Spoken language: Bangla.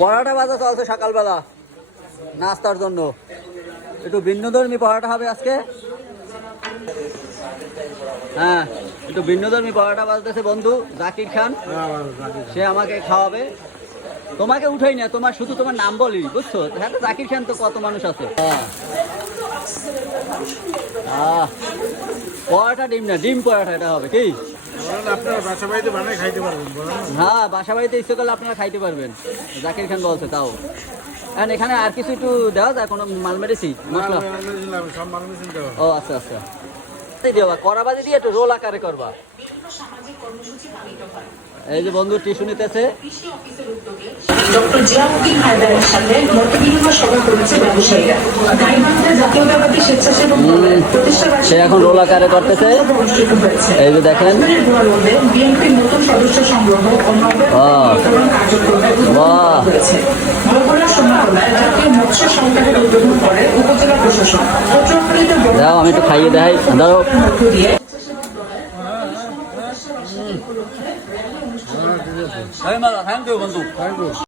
পরোটা ভাজা চলছে সকালবেলা নাস্তার জন্য। একটু ভিন্নধর্মী পরোটা হবে আজকে। হ্যাঁ, একটু ভিন্নধর্মী পরোটা বাজতেছে বন্ধু জাকির খান, সে আমাকে খাওয়াবে। তোমাকে উঠাই না, তোমার শুধু তোমার নাম বলি, বুঝছো? হ্যাঁ, তো জাকির খান তো কত মানুষ আছে। পরোটা ডিম না, ডিম পরোটা এটা হবে কি? হ্যাঁ, বাসা বাড়িতে ইচ্ছে করলে আপনারা খাইতে পারবেন, জাকির খান বলছে। তাও এখানে আর কিছু একটু দেওয়া যায়, কোনো মাল মেরেছি মশলা? ও আচ্ছা আচ্ছা, দেওয়া কড়া বাজি দিয়ে একটু রোল আকারে করবা। এই যে বন্ধু টিস্যু নিতেছে। ডক্টর জিয়াউদ্দিন হায়দারের সাথে মতবিনিময় সভা করেছে ব্যবসায়ীরা। গাইবান্ধার জাতীয়তাবাদী স্বেচ্ছাসেবক দলের প্রতিষ্ঠাবার্ষিকী সে এখন রোল আকারে করতেছে। অনুষ্ঠিত হয়েছে। এই যে দেখেন, বিএনপির নতুন সদস্য সংগ্রহ ও বিতরণ কার্যক্রমে উদ্বোধন হয়েছে। বগুড়া সন্ধ্যাবেলায় জাতীয় মৎস্য সপ্তাহের উদ্বোধন করে উপজেলা প্রশাসন। দাও আমি একটু খাইয়ে দেখাই, ধরো। মধ্য দিয়ে থ্যাংক ইউ বন্ধু।